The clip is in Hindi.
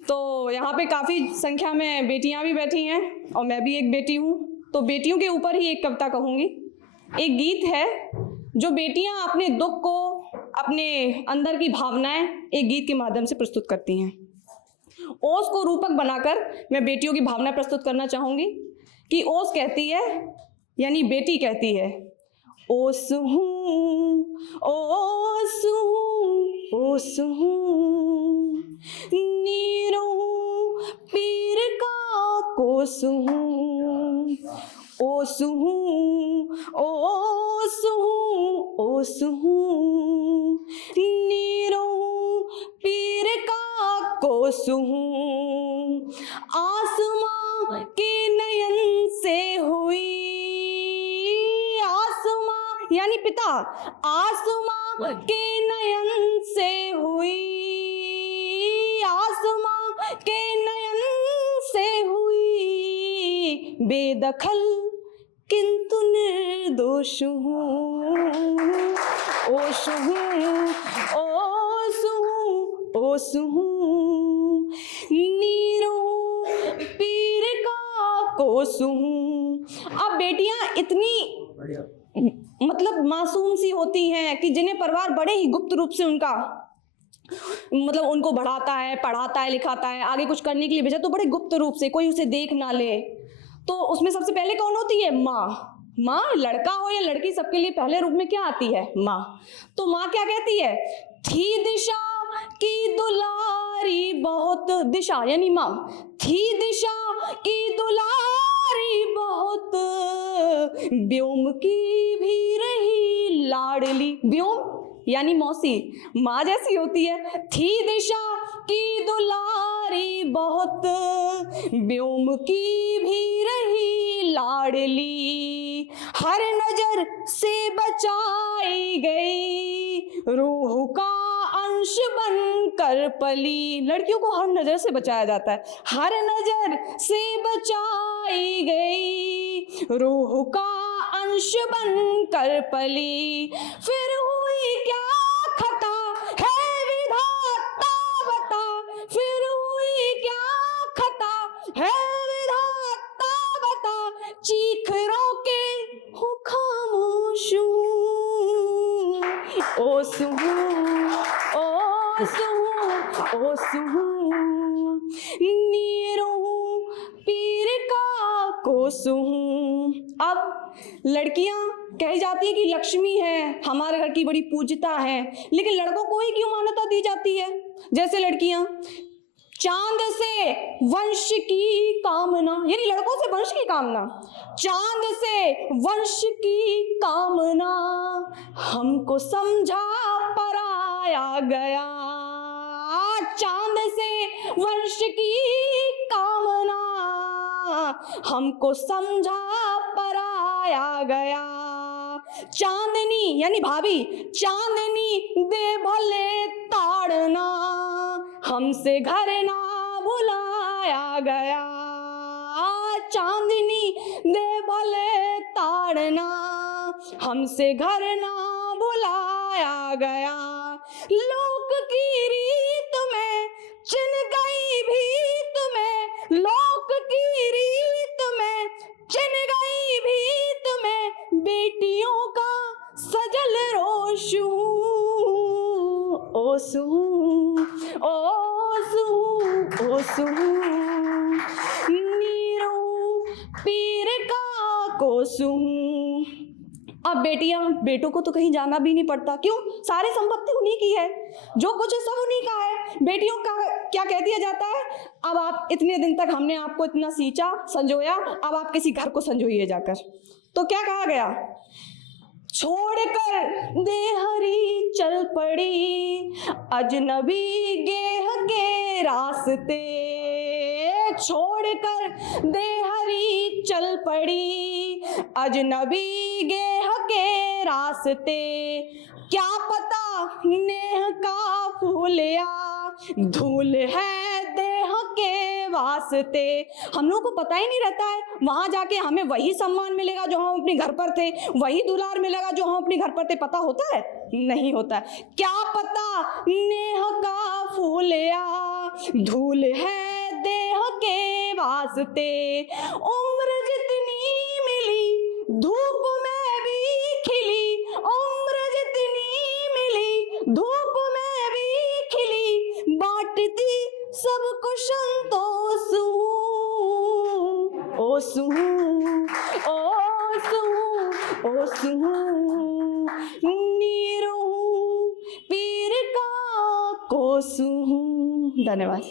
तो यहाँ पे काफ़ी संख्या में बेटियाँ भी बैठी हैं और मैं भी एक बेटी हूँ, तो बेटियों के ऊपर ही एक कविता कहूँगी। एक गीत है जो बेटियाँ अपने दुख को, अपने अंदर की भावनाएं एक गीत के माध्यम से प्रस्तुत करती हैं। ओस को रूपक बनाकर मैं बेटियों की भावना प्रस्तुत करना चाहूँगी कि ओस कहती है, यानी बेटी कहती है, ओस हूँ, ओस हूँ, ओस हूँ, नीरो हूँ, पीर का कोस हूँ, ओस हूँ, ओस हूँ, ओस हूँ, नीरो हूँ, पीर का कोस हूँ, आसमां के नयन से हुई, आसमां यानी पिता, आसमां के नयन से हुई, आसमां के नयन से हुई, बेदखल किंतु निर्दोष हूँ, ओस हूँ, ओस हूँ, ओस हूँ, नीर हूँ, पीर का कोस हूँ। अब बेटियां इतनी मतलब मासूम सी होती हैं कि जिन्हें परिवार बड़े ही गुप्त रूप से उनका मतलब उनको बढ़ाता है, पढ़ाता है, लिखाता है, आगे कुछ करने के लिए भेजा तो बड़े गुप्त रूप से, कोई उसे देख ना ले। तो उसमें सबसे पहले कौन होती है? माँ। माँ, लड़का हो या लड़की, सबके लिए पहले रूप में क्या आती है? माँ। तो माँ क्या कहती है? थी दिशा की दुलारी बहुत, दिशा यानी माँ, थी दिशा की दुलारी बहुत, व्योम की भी रही लाडली, व्योम यानी मौसी, माँ जैसी होती है। थी दिशा की दुलारी बहुत, व्योम की भी रही लाडली, हर नजर से बचाई गई, रूह का अंश बनकर पली। लड़कियों को हर नजर से बचाया जाता है, हर नजर से बचाई गई, रूह का अंश बनकर पली, फिर हुई क्या खता है विधाता बता, फिर हुई क्या खता है विधाता बता, चीख रोके हूँ खामोश हूँ, ओस हूँ, ओस हूँ, ओस हूँ, नीर हूँ, पीर का कोस हूँ। अब लड़कियां कही जाती है कि लक्ष्मी है, हमारे घर की बड़ी पूज्यता है, लेकिन लड़कों को ही क्यों मान्यता दी जाती है? जैसे लड़कियां चांद से वंश की कामना, यानी लड़कों से वंश की कामना, चांद से वंश की कामना, हमको समझा पराया गया, चांद से वंश की कामना, हमको समझा पराया गया, चांदनी यानी भाभी, चांदनी दे भले ताड़ना, हमसे घर ना भुलाया गया, चांदनी दे भले ताड़ना, हमसे घर ना भुलाया गया, लोक की रीत में चिन गई भीत में, लोक की रीत में चिन गई भीत में, बेटियों का सजल रोश हूँ, ओस हूँ, ओस हूँ, ओस हूँ, नीर हूँ, पीर का कोस हूँ। अब बेटियां, बेटों को तो कहीं जाना भी नहीं पड़ता, क्यों? सारी संपत्ति उन्हीं की है, जो कुछ है सब उन्हीं का है। बेटियों का क्या कह दिया जाता है? अब आप इतने दिन तक हमने आपको इतना सींचा संजोया, अब आप किसी घर को संजोइए जाकर। तो क्या कहा गया? छोड़कर देहरी चल पड़ी, अजनबी गेह के रास्ते, छोड़कर देहरी चल पड़ी, अजनबी गेह के रास्ते, क्या पता नेह का फूल या धूल है देह के वास्ते। हम लोगों को पता ही नहीं रहता है, वहां जाके हमें वही सम्मान मिलेगा जो हम अपने घर पर थे, वही दुलार मिलेगा जो हम अपने घर पर थे। पता होता है? नहीं होता है। क्या पता नेह का फूल या धूल है देह के वास्ते, उम्र जितनी मिली धूप में भी खिली, उम्र जितनी मिली धूप में भी खिली, बांटती सबको संतोष हूँ। ओ सुहूँ, ओ सुहूँ, ओ सुहूँ, नीरू हूँ, पीर का कोसू हूँ। धन्यवाद।